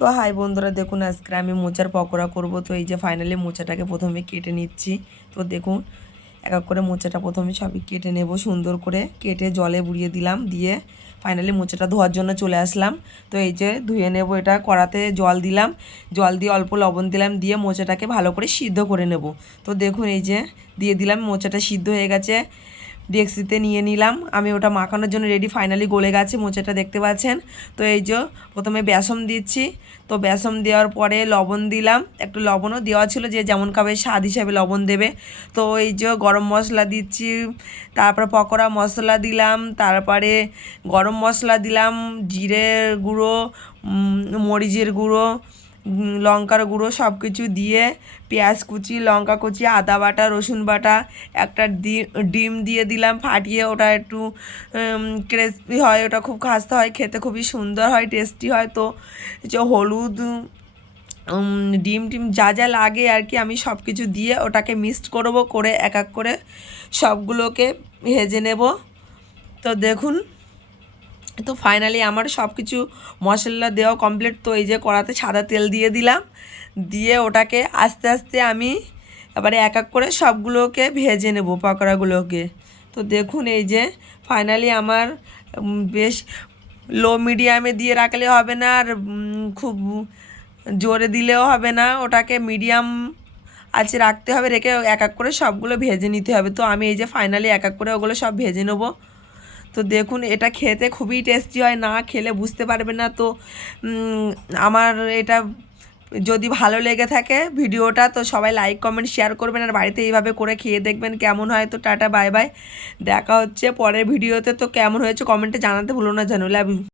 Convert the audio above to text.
তো হাই বন্ধুরা, দেখুন আজকে আমি মোচার পকোড়া করব। তো এই যে ফাইনালি মোচাটাকে প্রথমে কেটে নিচ্ছি। তো দেখুন এক এক করে মোচাটা প্রথমে সবই কেটে নেব, সুন্দর করে কেটে জলে বুড়িয়ে দিলাম, দিয়ে ফাইনালি মোচাটা ধোয়ার জন্য চলে আসলাম। তো এই যে ধুয়ে নেব, এটা কড়াতে জল দিলাম, জল দিয়ে অল্প লবণ দিলাম, দিয়ে মোচাটাকে ভালো করে সিদ্ধ করে নেব। তো দেখুন এই যে দিয়ে দিলাম, মোচাটা সিদ্ধ হয়ে গেছে, ডেক্সিতে নিয়ে নিলাম। আমি ওটা মাখানোর জন্য রেডি, ফাইনালি গলে গেছে মোচাটা, দেখতে পাচ্ছেন। তো এই যে প্রথমে বেসন দিচ্ছি। তো বেসন দেওয়ার পরে লবণ দিলাম, একটু লবণও দেওয়া ছিল, যে যেমন খাবে স্বাদ হিসাবে লবণ দেবে। তো এই যে গরম মশলা দিচ্ছি, তারপর পকোড়া মশলা দিলাম, তারপরে গরম মশলা দিলাম, জিরে গুঁড়ো, মরিচের গুঁড়ো, লঙ্কার গুঁড়ো, সব কিছু দিয়ে পেঁয়াজ কুচি, লঙ্কা কুচি, আদা বাটা, রসুন বাটা, একটা ডিম দিয়ে দিলাম ফাটিয়ে। ওটা একটু ক্রিসপি হয়, ওটা খুব খাস্তা হয়, খেতে খুবই সুন্দর হয়, টেস্টি হয়। তো যে হলুদ, ডিম টিম যা যা লাগে আর কি, আমি সব কিছু দিয়ে ওটাকে মিক্সড করব, করে এক এক করে সবগুলোকে ভেজে নেব। তো দেখুন, তো ফাইনালি আমার সব কিছু মশলা দেওয়া কমপ্লিট। তো এই যে কড়াতে সাদা তেল দিয়ে দিলাম, দিয়ে ওটাকে আস্তে আস্তে আমি এবারে এক এক করে সবগুলোকে ভেজে নেব, পকোড়াগুলোকে। তো দেখুন এই যে ফাইনালি আমার বেশ লো মিডিয়ামে দিয়ে রাখলে হবে না, আর খুব জোরে দিলেও হবে না, ওটাকে মিডিয়াম আছে রাখতে হবে, রেখে এক এক করে সবগুলো ভেজে নিতে হবে। তো আমি এই যে ফাইনালি এক এক করে ওগুলো সব ভেজে নেবো। তো দেখুন এটা খেতে খুবই টেস্টি হয়, না খেলে বুঝতে পারবে না। তো আমার এটা যদি ভালো লেগে থাকে ভিডিওটা, তো সবাই লাইক কমেন্ট শেয়ার করবেন, আর বাড়িতে এইভাবে করে খেয়ে দেখবেন কেমন হয়। তো টাটা বাই বাই, দেখা হচ্ছে পরের ভিডিওতে। তো কেমন হয়েছে কমেন্টে জানাতে ভুলো না যেন। Love you.